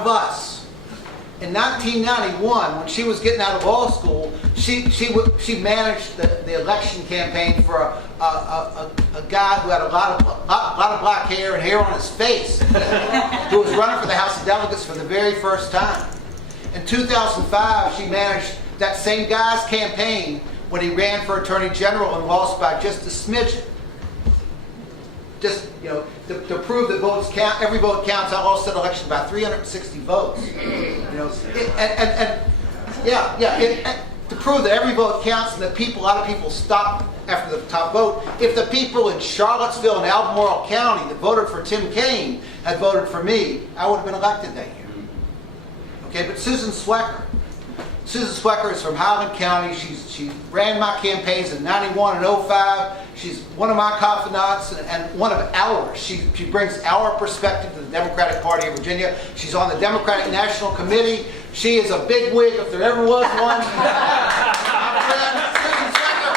of us. In 1991, when she was getting out of law school, she managed the election campaign for a guy who had a lot of black hair and hair on his face, who was running for the House of Delegates for the very first time. In 2005, she managed that same guy's campaign when he ran for Attorney General and lost by just a smidgen. Just, to prove that votes count, every vote counts. I lost that election by 360 votes. To prove that every vote counts and that a lot of people stop after the top vote. If the people in Charlottesville and Albemarle County that voted for Tim Kaine had voted for me, I would have been elected that year. Okay, but Susan Swecker is from Highland County. She ran my campaigns in 91 and 05. She's one of my confidants and one of ours. She brings our perspective to the Democratic Party of Virginia. She's on the Democratic National Committee. She is a big wig if there ever was one. My friend, Susan Swecker.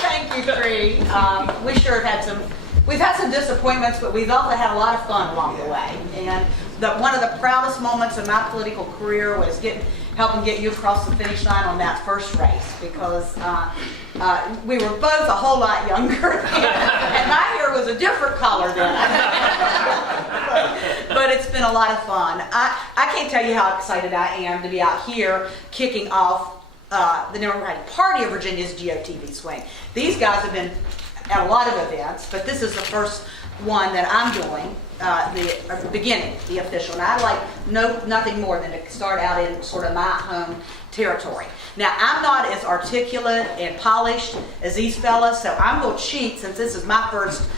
Thank you, Creigh. We sure have had we've had some disappointments, but we've also had a lot of fun along the way. And one of the proudest moments in my political career was helping get you across the finish line on that first race, because we were both a whole lot younger and my hair was a different color then. But it's been a lot of fun. I can't tell you how excited I am to be out here kicking off the Democratic Party of Virginia's GOTV swing. These guys have been at a lot of events, but this is the first one that I'm doing, the beginning, the official. And I like nothing more than to start out in sort of my home territory. Now, I'm not as articulate and polished as these fellas, so I'm going to cheat since this is my first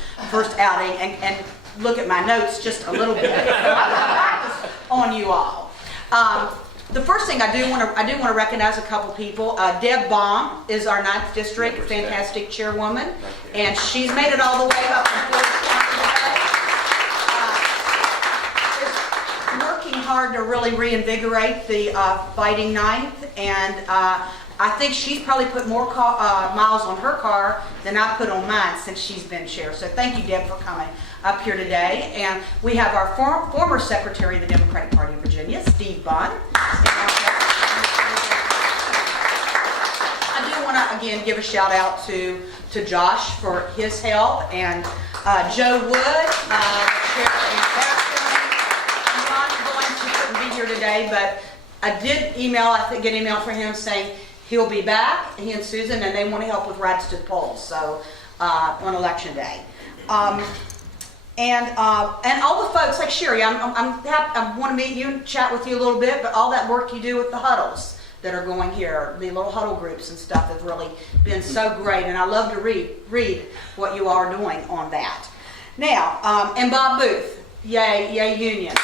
outing and look at my notes just a little bit. I'm going to practice on you all. The first thing I do want to recognize a couple people. Deb Baum is our 9th district, fantastic chairwoman, and she's made it all the way up from Forge County. Working hard to really reinvigorate the fighting 9th, and I think she's probably put more miles on her car than I put on mine since she's been chair. So thank you, Deb, for coming up here today. And we have our former Secretary of the Democratic Party of Virginia, Steve Bunn. I do want to again give a shout out to Josh for his help, and Joe Wood, chair and I'm not going to couldn't be here today, but I did get an email from him saying he'll be back, he and Susan, and they want to help with rides to the polls, so on election day. And all the folks like Sherry, I want to meet you and chat with you a little bit, but all that work you do with the huddles that are going here, the little huddle groups and stuff, have really been so great, and I love to read what you are doing on that. Now, and Bob Booth, yay union.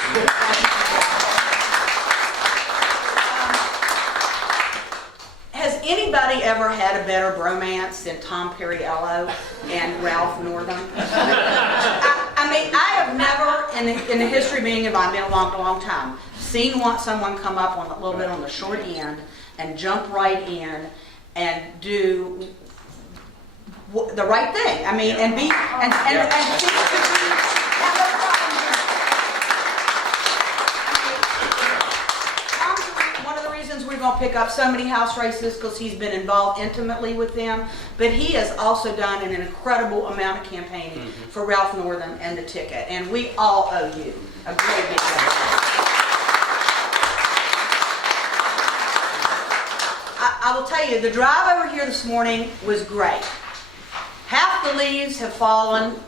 Has anybody ever had a better bromance than Tom Perriello and Ralph Northam? I have never, in the history of being involved, been a long time, seen someone come up on a little bit on the short end and jump right in and do the right thing. I mean, and be and seem to be have no problem. One of the reasons we're going to pick up so many House races because he's been involved intimately with them, but he has also done an incredible amount of campaigning for Ralph Northam and the ticket, and we all owe you a great big thank you. I will tell you, the drive over here this morning was great. Half the leaves have fallen.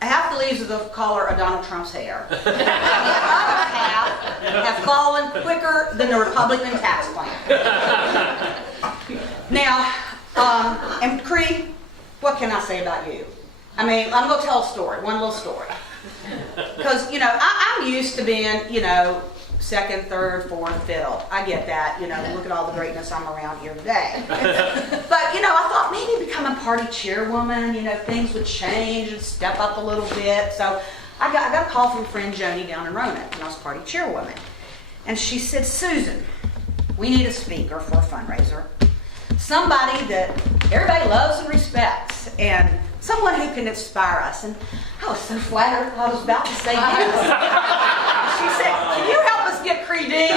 Half the leaves of the color of Donald Trump's hair. The other half have fallen quicker than the Republican tax plan. Now, and Creigh, what can I say about you? I mean, I'm going to tell a story, one little story. Because, I'm used to being, second, third, fourth, fiddle. I get that, look at all the greatness I'm around here today. But, I thought maybe becoming party chairwoman, things would change and step up a little bit. So I got a call from a friend Joni down in Roanoke, and I was party chairwoman. And she said, Susan, we need a speaker for a fundraiser. somebody that everybody loves and respects, and someone who can inspire us. And I was so flattered. I was about to say yes. She said, "Can you help us get Creigh Deeds?"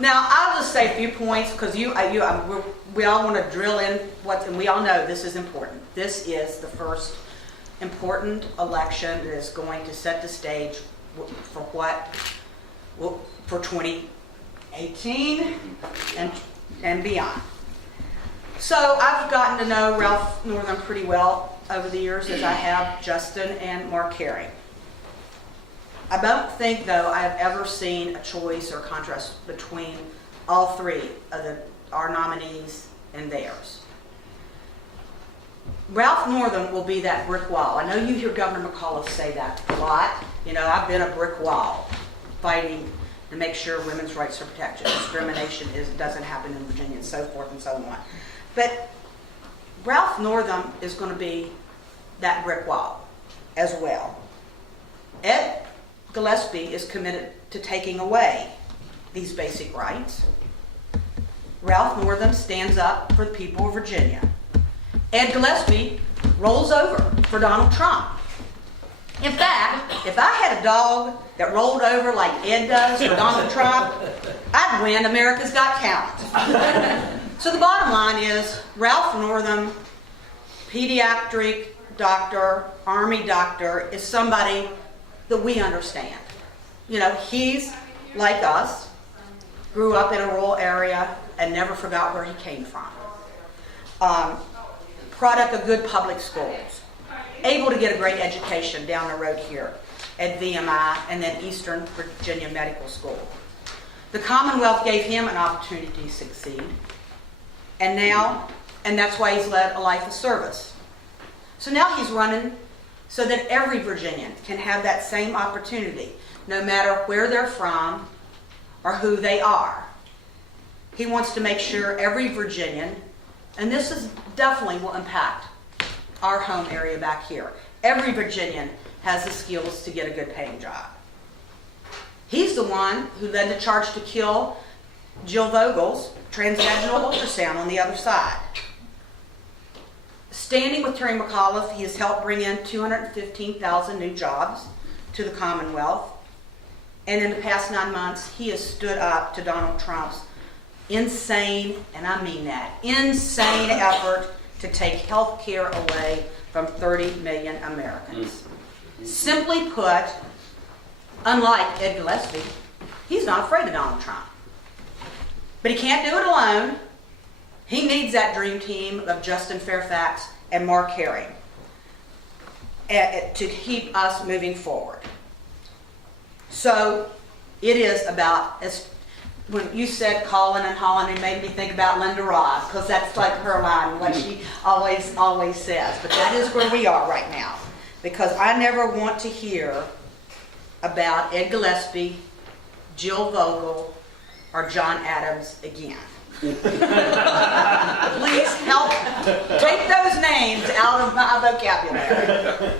Now, I'll just say a few points because we all want to drill in and we all know this is important. This is the first important election that is going to set the stage for 2018 and beyond. So I've gotten to know Ralph Northam pretty well over the years, as I have Justin and Mark Carey. I don't think, though, I have ever seen a choice or contrast between all three of our nominees and theirs. Ralph Northam will be that brick wall. I know you hear Governor McAuliffe say that a lot. You know, I've been a brick wall fighting to make sure women's rights are protected, discrimination doesn't happen in Virginia, and so forth and so on. But Ralph Northam is going to be that brick wall as well. Ed Gilespie is committed to taking away these basic rights. Ralph Northam stands up for the people of Virginia. Ed Gilespie rolls over for Donald Trump. In fact, if I had a dog that rolled over like Ed does for Donald Trump, I'd win America's Got Talent. So the bottom line is Ralph Northam, pediatric doctor, Army doctor, is somebody that we understand. You know, he's like us, grew up in a rural area and never forgot where he came from. Product of good public schools, able to get a great education down the road here at VMI and then Eastern Virginia Medical School. The Commonwealth gave him an opportunity to succeed, and that's why he's led a life of service. So now he's running so that every Virginian can have that same opportunity, no matter where they're from or who they are. He wants to make sure every Virginian, and this is definitely will impact our home area back here, every Virginian has the skills to get a good paying job. He's the one who led the charge to kill Jill Vogel's transvaginal ultrasound on the other side. Standing with Terry McAuliffe, he has helped bring in 215,000 new jobs to the Commonwealth. And in the past 9 months, he has stood up to Donald Trump's insane, and I mean that, insane effort to take health care away from 30 million Americans. Simply put, unlike Ed Gilespie, he's not afraid of Donald Trump. But he can't do it alone. He needs that dream team of Justin Fairfax and Mark Carey to keep us moving forward. So it is about, when you said Colin and Holland, it made me think about Linda Ross, because that's like her line, what she always says. But that is where we are right now, because I never want to hear about Ed Gilespie, Jill Vogel, or John Adams again. Please help take those names out of my vocabulary.